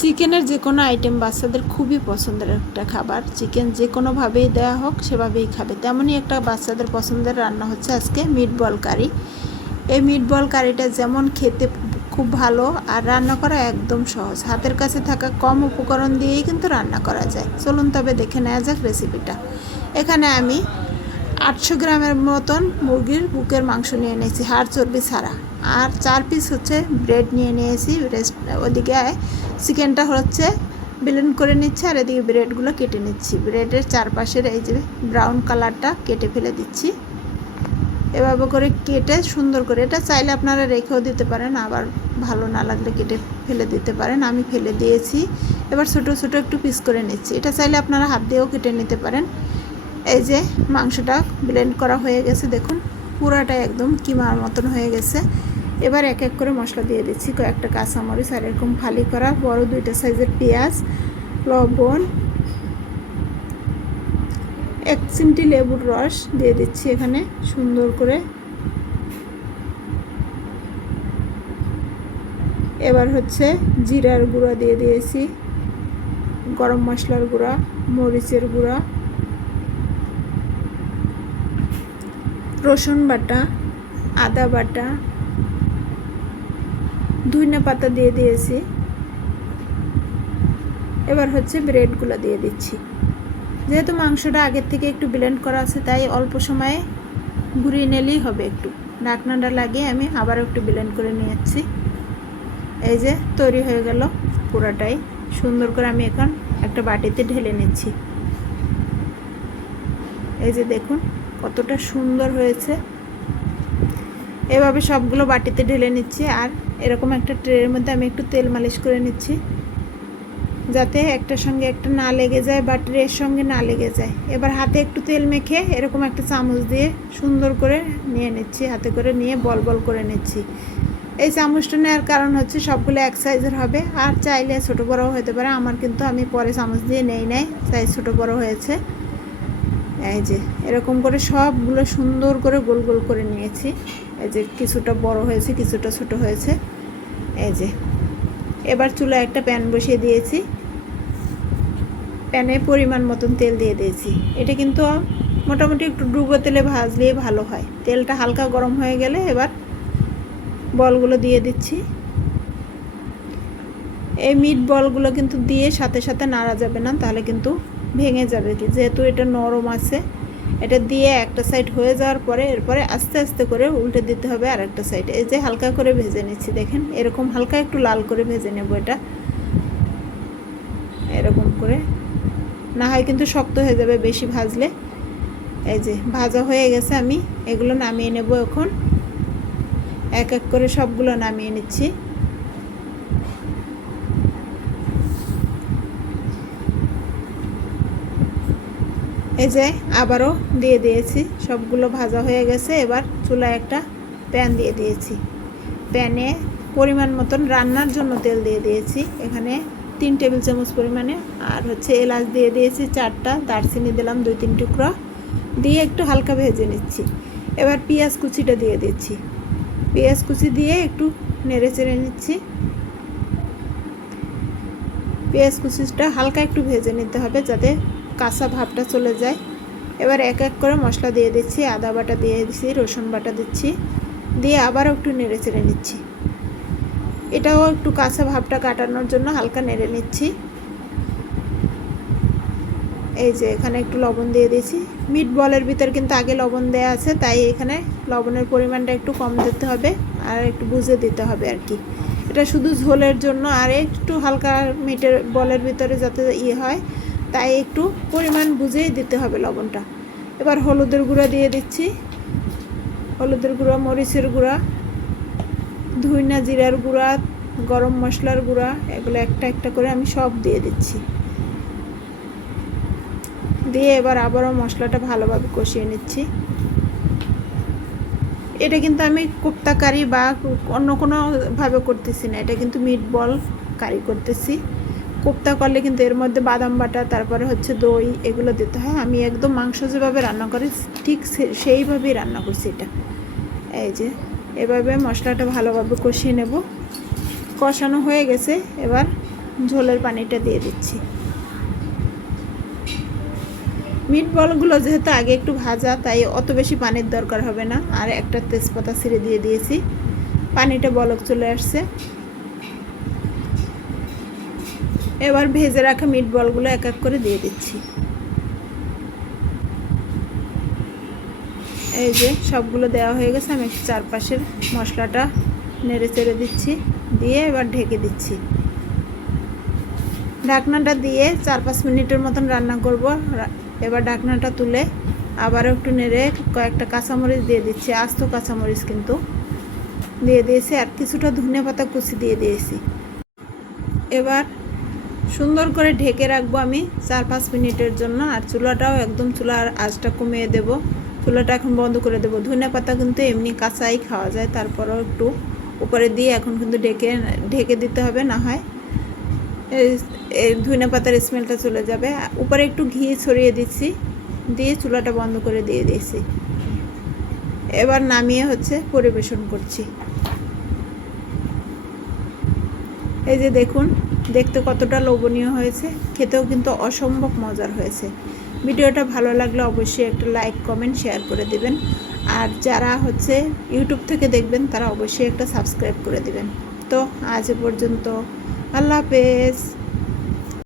চিকেনের যে কোনো আইটেম বাচ্চাদের খুবই পছন্দের একটা খাবার। চিকেন যে কোনোভাবেই দেওয়া হোক, সেভাবেই খাবে। তেমনই একটা বাচ্চাদের পছন্দের রান্না হচ্ছে আজকে মিট বল কারি এই মিট বল কারিটা যেমন খেতে খুব ভালো, আর রান্না করা একদম সহজ। হাতের কাছে থাকা কম উপকরণ দিয়েই কিন্তু রান্না করা যায়। চলুন তবে দেখে নেওয়া যাক রেসিপিটা এখানে আমি আটশো গ্রামের মতন মুরগির বুকের মাংস নিয়ে নিয়েছি, হাড় চর্বি ছাড়া। আর চার পিস হচ্ছে ব্রেড নিয়ে নিয়েছি রেস্ট ওদিকে চিকেনটা হচ্ছে ব্লেন্ড করে নিচ্ছি, আর এদিকে ব্রেডগুলো কেটে নিচ্ছি। ব্রেডের চারপাশের এই যে ব্রাউন কালারটা কেটে ফেলে দিচ্ছি। এভাবে করে কেটে সুন্দর করে, এটা চাইলে আপনারা রেখেও দিতে পারেন, আবার ভালো না লাগলে কেটে ফেলে দিতে পারেন। আমি ফেলে দিয়েছি, এবার ছোট ছোট একটু পিস করে নিচ্ছি। এটা চাইলে আপনারা হাত দিয়েও কেটে নিতে পারেন। এই যে মাংসটা ব্লেন্ড করা হয়ে গেছে, দেখুন পুরাটা একদম কিমার মতন হয়ে গেছে। এবার এক এক করে মশলা দিয়ে দিচ্ছি কয়েকটা কাঁচামরিচ আর এরকম ফালি করা, বড় দুইটা সাইজের পেঁয়াজ, লবণ, এক চিমটি লেবুর রস দিয়ে দিচ্ছি এখানে সুন্দর করে। এবার হচ্ছে জিরার গুঁড়া দিয়ে দিয়েছি, গরম মশলার গুঁড়া, মরিচের গুঁড়া রসুন বাটা, আদা বাটা, ধুইনা পাতা দিয়ে দিয়েছি। এবার হচ্ছে ব্রেডগুলো দিয়ে দিচ্ছি। যেহেতু মাংসটা আগের থেকে একটু ব্লেন্ড করা আছে, তাই অল্প সময়ে ঘুরিয়ে নিলেই হবে একটু। ঢাকনাটা লাগিয়ে আমি আবার একটু ব্লেন্ড করে নিয়েছি। এই যে তৈরি হয়ে গেল পুরাটাই। সুন্দর করে আমি এখন একটা বাটিতে ঢেলে নিচ্ছি। এই যে দেখুন কতটা সুন্দর হয়েছে। এভাবে সবগুলো বাটিতে ঢেলে নিচ্ছি আর এরকম একটা ট্রের মধ্যে আমি একটু তেল মালিশ করে নিচ্ছি। যাতে একটার সঙ্গে একটা না লেগে যায় বা ট্রের সঙ্গে না লেগে যায়। এবার হাতে একটু তেল মেখে এরকম একটা চামচ দিয়ে সুন্দর করে নিয়ে নিচ্ছি, হাতে করে নিয়ে বল বল করে নিচ্ছি। এই চামচটা নেওয়ার কারণ হচ্ছে সবগুলো এক সাইজের হবে আর চাইলে ছোটো বড়ও হতে পারে। আমার কিন্তু আমি পরে চামচ দিয়ে নেই নাই, সাইজ ছোটো বড়ো হয়েছে। এই যে, এরকম করে সবগুলো সুন্দর করে গোল গোল করে নিয়েছি। এই যে, কিছুটা বড় হয়েছে, কিছুটা ছোট হয়েছে। এই যে, এবার চুলা একটা প্যান বসিয়ে দিয়েছি। প্যানে পরিমাণ মতন তেল দিয়ে দিয়েছি। এটা কিন্তু মোটামুটি একটু ডুবো তেলে ভাজলেই ভালো হয়। তেলটা হালকা গরম হয়ে গেলে এবার বলগুলো দিয়ে দিচ্ছি। এই মিট বলগুলো কিন্তু দিয়ে সাথে সাথে নাড়া যাবে না, তাহলে কিন্তু ভেঙে যাবে কি? যেহেতু এটা নরম আছে, এটা দিয়ে একটা সাইড হয়ে যাওয়ার পরে এরপরে আস্তে আস্তে করে উল্টে দিতে হবে আর একটা সাইড এই যে হালকা করে ভেজে নিচ্ছি, দেখেন? এরকম হালকা একটু লাল করে ভেজে নেব এটা। এরকম করে। না হয় কিন্তু শক্ত হয়ে যাবে বেশি ভাজলে। এই যে ভাজা হয়ে গেছে আমি, এগুলো নামিয়ে নেব এখন। এক এক করে সবগুলো নামিয়ে নিচ্ছি। এই যে আবারও দিয়ে দিয়েছি। সবগুলো ভাজা হয়ে গেছে। এবার চুলায় একটা প্যান দিয়ে দিয়েছি। প্যানে পরিমাণ মতন রান্নার জন্য তেল দিয়ে দিয়েছি। এখানে তিন টেবিল চামচ পরিমাণে। আর হচ্ছে এলাচ দিয়ে দিয়েছি চারটা। দারচিনি দিলাম দুই, তিন টুকরা। দিয়ে একটু হালকা ভেজে নিচ্ছি। এবার পেঁয়াজ কুচিটা দিয়ে দিচ্ছি। পেঁয়াজ কুচি দিয়ে একটু নেড়ে চেড়ে নিচ্ছি। পেঁয়াজ কুচিটা হালকা একটু ভেজে নিতে হবে যাতে কাঁচা ভাবটা চলে যায়। এবার এক এক করে মশলা দিয়ে দিচ্ছি, আদা বাটা দিয়ে দিচ্ছি, রসুন বাটা দিচ্ছি, দিয়ে আবারও একটু নেড়ে চেড়ে নিচ্ছি। এটাও একটু কাঁচা ভাবটা কাটানোর জন্য হালকা নেড়ে নিচ্ছি। এই যে এখানে একটু লবণ দিয়ে দিয়েছি। মিট বলের ভিতর কিন্তু আগে লবণ দেওয়া আছে, তাই এখানে লবণের পরিমাণটা একটু কম দিতে হবে আর একটু বুঝে দিতে হবে আর কি। এটা শুধু ঝোলের জন্য, আর একটু হালকা মিটের বলের ভিতরে যাতে ইয়ে হয় তাই একটু পরিমাণ বুঝেই দিতে হবে লবণটা। এবার হলুদের গুঁড়া দিয়ে দিচ্ছি। হলুদের গুঁড়া, মরিচের গুঁড়া, ধুইনা জিরার গুঁড়া, গরম মশলার গুঁড়া, এগুলো একটা একটা করে আমি সব দিয়ে দিচ্ছি। দিয়ে এবার আবারও মশলাটা ভালোভাবে কষিয়ে নিচ্ছি। এটা কিন্তু আমি কোপ্তা কারি বা অন্য কোনোভাবে করতেছি না, এটা কিন্তু মিট বল কারি করতেছি। কোপ্তা করলে কিন্তু এর মধ্যে বাদাম বাটা, তারপরে হচ্ছে দই এগুলো দিতে হয়। আমি একদম মাংস যেভাবে রান্না করি, ঠিক সেইভাবেই রান্না করছি এটা। এই যে, এভাবে মশলাটা ভালোভাবে কষিয়ে নেব। কষানো হয়ে গেছে, এবার ঝোলের পানিটা দিয়ে দিচ্ছি। মিট বলগুলো যেহেতু আগে একটু ভাজা, তাই অত বেশি পানির দরকার হবে না। আর একটা তেজপাতা ছিঁড়ে দিয়ে দিয়েছি। পানিটা বলক চলে আসছে। এবার ভেজে রাখা মিট বলগুলো এক এক করে দিয়ে দিচ্ছি। এই যে সবগুলো দেওয়া হয়ে গেছে, আমি চারপাশের মশলাটা নেড়ে চেড়ে দিচ্ছি, দিয়ে এবার ঢেকে দিচ্ছি। ঢাকনাটা দিয়ে চার পাঁচ মিনিটের মতন রান্না করব। এবার ঢাকনাটা তুলে আবারও একটু নেড়ে কয়েকটা কাঁচামরিচ দিয়ে দিচ্ছি, আস্ত কাঁচামরিচ কিন্তু। দিয়ে দিয়েছি আর কিছুটা ধনে পাতা কুচি দিয়ে দিয়েছি। এবার সুন্দর করে ঢেকে রাখব আমি চার পাঁচ মিনিটের জন্য। আর চুলাটাও একদম চুলার আঁচটা কমিয়ে দেব। চুলাটা এখন বন্ধ করে দেবো। ধনে পাতা কিন্তু এমনি কাঁচাই খাওয়া যায়। তারপরেও একটু উপরে দিয়ে এখন কিন্তু ঢেকে ঢেকে দিতে হবে, না হয় ধনে পাতার স্মেলটা চলে যাবে। উপরে একটু ঘি ছড়িয়ে দিচ্ছি। দিয়ে চুলাটা বন্ধ করে দিয়ে দিয়েছি। এবার নামিয়ে হচ্ছে পরিবেশন করছি। এই যে দেখুন দেখতে কতটা লোভনীয় হয়েছে, খেতেও কিন্তু অসম্ভব মজার হয়েছে। ভিডিওটা ভালো লাগলে অবশ্যই একটা লাইক কমেন্ট শেয়ার করে দেবেন। আর যারা হচ্ছে ইউটিউব থেকে দেখবেন, তারা অবশ্যই একটা সাবস্ক্রাইব করে দেবেন। তো আজ পর্যন্ত, আল্লাহ হাফেজ।